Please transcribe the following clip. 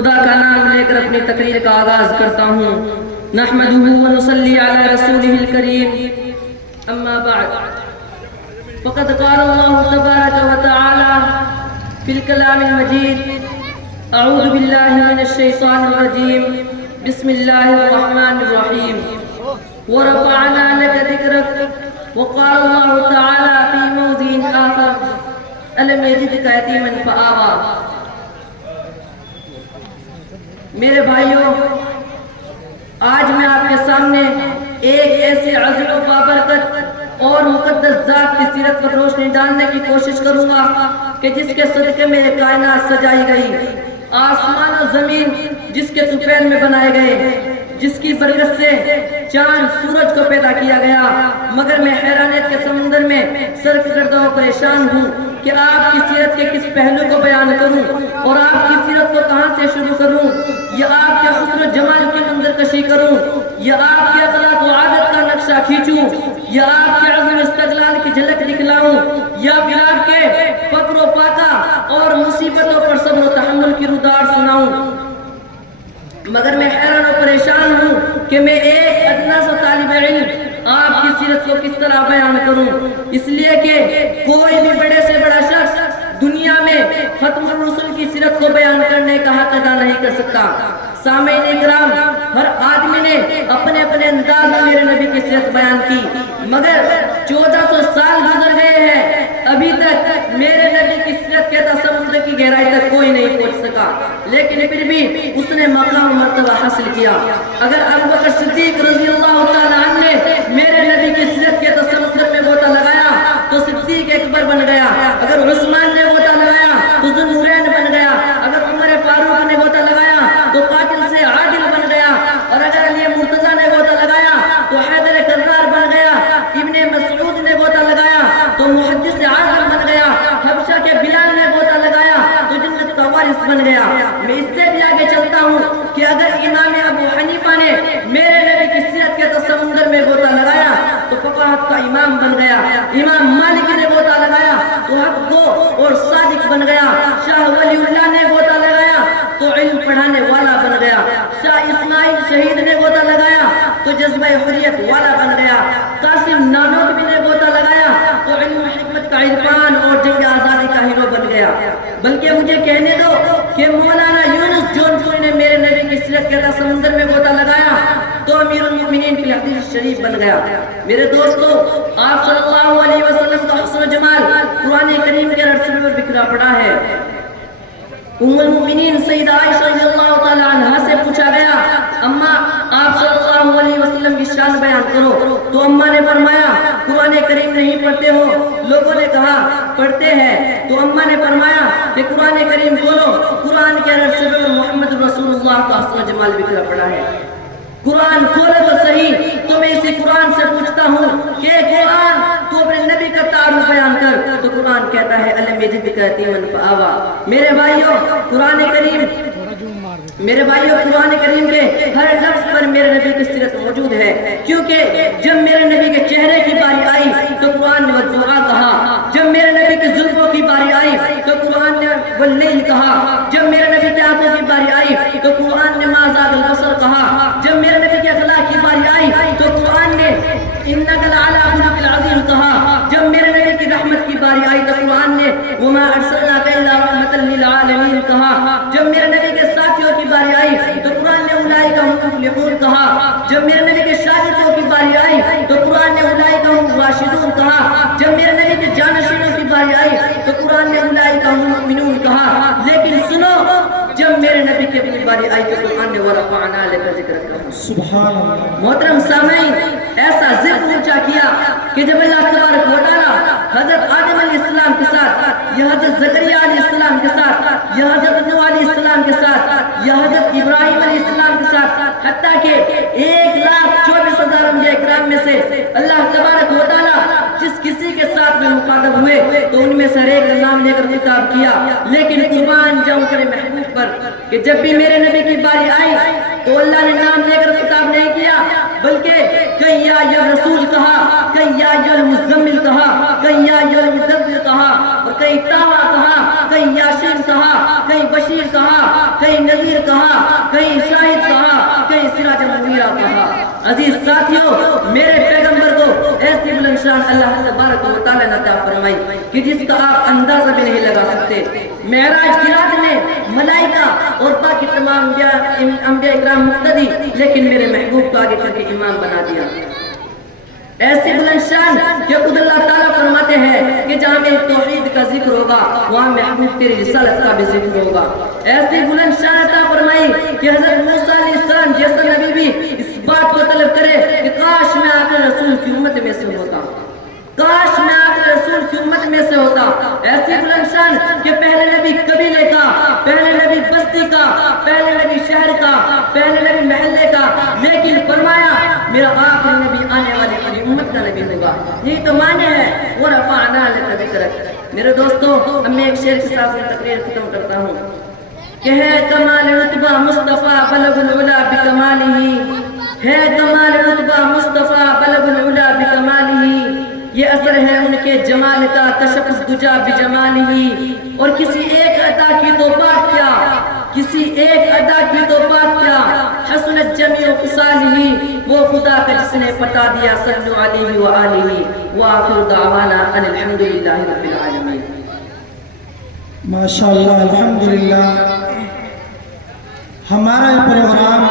خدا کا نام لے کر اپنی تقریر کا آغاز کرتا ہوں۔ نحمدہ و نصلی علی رسولہ الکریم، اما بعد، فقد قال اللہ تبارک و تعالی فی الکلام المجید، اعوذ باللہ من الشیطان الرجیم، بسم اللہ الرحمن الرحیم، ورفعنا لک ذکرک، وقال اللہ تعالی فی موضع آخر، الم یجدک یتیما فآویٰ۔ میرے بھائیوں، آج میں آپ کے سامنے ایک ایسے عظیم و بابرکت اور مقدس ذات کی سیرت پر روشنی ڈالنے کی کوشش کروں گا کہ جس کے صدقے میں یہ کائنات سجائی گئی، آسمان و زمین جس کے طفیل میں بنائے گئے، جس کی برکت سے چاند سورج کو پیدا کیا گیا، مگر میں حیرانیت کے سمندر میں سرگردہ و پریشان ہوں کہ آپ کی سیرت کے کس پہلو کو بیان کروں اور آپ کی سیرت کو کہاں سے شروع کروں، یا آپ کے حسن و جمال کی منظر کشی کروں، یا آپ کے اخلاق و عادت کا نقشہ کھینچوں، یا آپ کے عزم استقلال کی جھلک دکھلاؤں، یا پھر آپ کے فقر و فاقہ اور مصیبتوں پر صبر و تحمل کی رودار سناؤں۔ مگر میں حیران و پریشان ہوں کہ میں ایک ادنا سا طالب علم آپ کی سیرت کو کس طرح بیان کروں، اس لیے کہ کوئی بھی بڑے سے بڑا شخص دنیا میں ختم الرسل کی سیرت کو بیان کرنے کا حق ادا نہیں کر سکتا۔ سامعین اکرام، ہر آدمی نے اپنے اپنے انداز میں میرے نبی کی سیرت بیان کی، مگر 1400 سال گزر گئے ہیں، ابھی تک میرے نبی کی سیرت کے سمندر کی گہرائی تک کوئی نہیں پہنچ سکا، لیکن پھر بھی اس نے مقام و مرتبہ حاصل کیا۔ اگر ابوبکر صدیق رضی اللہ تعالیٰ عنہ نے میرے نبی کی سیرت کے سمندر میں غوطہ لگایا تو صدیق اکبر بن گیا، اگر عثمان نے غوطہ لگایا تو ذو النورین بن گیا، اگر عمر فاروق نے غوطہ لگایا تو قاتل سے عادل بن گیا، اور اگر علی مرتضیٰ نے غوطہ لگایا تو حیدر کرار بن گیا، ابن مسعود نے غوطہ لگایا تو محدث اعظم بن گیا، حبشہ کے بلال نے غوطہ لگایا تو جنت کا وارث بن گیا۔ میں اس سے بھی آگے چلتا ہوں کہ اگر امام ابو حنیفہ نے میرے نبی کی سیرت کے سمندر میں غوطہ لگایا تو فقاہت کا امام بن گیا، امام مالک نے غوطہ لگایا تو حق گو اور صادق بن گیا، شاہ ولی اللہ نے غوطہ لگایا تو علم پڑھانے والا بن گیا، شاہ اسماعیل شہید نے غوطہ لگایا تو جذبہ حریت والا بن گیا، قاسم نانوتوی نے غوطہ لگایا تو علم و حکمت کا عرفان اور جنگ آزادی کا ہیرو بن گیا۔ بلکہ مجھے کہنے دو کہ مولانا یونس جونپوری نے میرے نبی کی سیرت کے سمندر میں غوطہ لگایا تو امیر المؤمنین فی الحدیث شریف بن گیا۔ میرے دوستو، آپ صلی اللہ علیہ وسلم کا حسن و جمال قرآن کریم کے رسول میں بکھرا پڑا ہے۔ ام المؤمنین سیدہ عائشہ رضی اللہ تعالی عنہا سے پوچھا گیا، اماں آپ صلی اللہ علیہ وسلم کی شان بیان کرو، تو اماں نے فرمایا قرآن کریم نہیں پڑھتے ہو؟ لوگوں نے کہا پڑھتے ہیں، تو اماں نے فرمایا کہ قرآن کریم کھولو، قرآن کے رسول میں محمد رسول اللہ کا حسن و جمال بکھرا پڑا ہے۔ قرآن کھولے تو صحیح، تو میں اسی قرآن سے پوچھتا ہوں کہ قرآن تو اپنے نبی کا تعارف بیان کر، تو قرآن کہتا ہے الم یجدک یتیما فآویٰ۔ میرے بھائیوں، قرآن کریم کے ہر لفظ پر میرے نبی کی سیرت موجود ہے، کیونکہ جب میرے نبی کے چہرے کی باری آئی تو قرآن نے والضحیٰ کہا، جب میرے نبی کے زلفوں کی باری آئی تو قرآن نے واللیل کہا، جب میرے نبی کے آنکھوں کی باری آئی تو قرآن نے ما زاغ البصر کہا، جب میرے نبی کے اخلاق کی باری آئی تو قرآن نے انک لعلی خلق عظیم کہا، جب میرے نبی کی رحمت کی باری آئی تو قرآن نے وما ارسلناک الا رحمۃ للعالمین کہا، جب میرے نبی کے ساتھیوں کی باری آئی تو قرآن نے اولئک هم المفلحون کہا، جب میرے نبی کے شاگردوں کی باری آئی تو قرآن نے اولئک هم الراشدون کہا، جب میرے نبی کے جانشینوں کی باری آئی تو قرآن نے اولئک هم المؤمنون کہا۔ لیکن سنو، جب میرے نبی کی اپنی باری آئی تو قرآن نے ورفعنا لک ذکرک کہا۔ سبحان اللہ۔ محترم سامعین، ایسا ذکر اونچا کیا کہ جب اللہ تبارک و تعالی حضرت آدم علیہ السلام کے ساتھ، یا حضرت زکریا علیہ السلام کے ساتھ، یا حضرت نوح علیہ السلام کے ساتھ، یا حضرت ابراہیم علیہ السلام کے ساتھ، حتیٰ کہ 1,24,000 انبیاء اکرام میں سے اللہ تبارک و تعالی جس کسی کے ساتھ میں مخاطب ہوئے تو ان میں سے ایک کا نام لے کر خطاب کیا، لیکن قربان جاؤں کرے محبوب پر کہ جب بھی میرے نبی کی باری آئی تو اللہ نے نام لے کر خطاب نہیں کیا، بلکہ کہیں یا رسول کہا، کہیں یا المزمل کہا، کہیں یا المدثر کہا، اور کہیں طٰہٰ کہا، کہیں یاسین کہا، کہیں بشیر کہا، کہیں نذیر کہا، کہیں شاہد کہا، کہیں سراج منیرہ کہا۔ عزیز ساتھیوں، میرے پیغمبر کو ایسی بلند شان اللہ تبارک و تعالیٰ نے عطا فرمائی کہ جس کا آپ اندازہ بھی نہیں لگا سکتے۔ معراج کی رات میں ملائکہ اور باقی تمام انبیاء اکرام مقتدی، لیکن میرے محبوب کو آگے کر کے امام بنا دیا۔ ایسی بلند شان کہ خود اللہ تعالیٰ فرماتے ہیں کہ جہاں میں توحید کا ذکر ہوگا وہاں محبوب تیری رسالت کا بھی ذکر ہوگا۔ ایسی بلند شان عطا فرمائی کہ حضرت موسیٰ علیہ السلام جیسا نبی بھی اس بات کو طلب کرے کہ کاش میں آخر رسول کی امت میں سے ہوتا، کاش میں آخر رسول کی امت میں سے ہوتا۔ ایسی بلند شان کہ پہلے نبی قبیلے کا، پہلے نبی بستی کا، پہلے نبی شہر کا، پہلے نبی محلے کا، لیکن فرمایا میرا آخری نبی آنے والی پوری امت کا نبی ہوگا۔ یہی تو معنی ہے وَرَفَعْنَا لَكَ ذِكْرَكَ۔ میرے دوستو، اب میں ایک شعر کے ساتھ میں تقریر ختم کرتا ہوں کہ ہے کمال رتبہ مصطفیٰ بلغ العلا بکمالہ، ہے کمال رتبہ مصطفیٰ بلغ العلا بکمالہ، یہ اثر ہے ان کے جمال کا کشف الدجا بجمالہ۔ اور کسی ایک عطا کی تو بات کیا، کسی ایک عطا کی تو بات کیا، حسنت جمیع خصالہ، وہ خدا کا جس نے پتا دیا صلو علیہ وآلہ، وآخر دعوانا ان الحمدللہ رب العالمین۔ ماشاءاللہ، الحمدللہ۔ ہمارا یہ پروگرام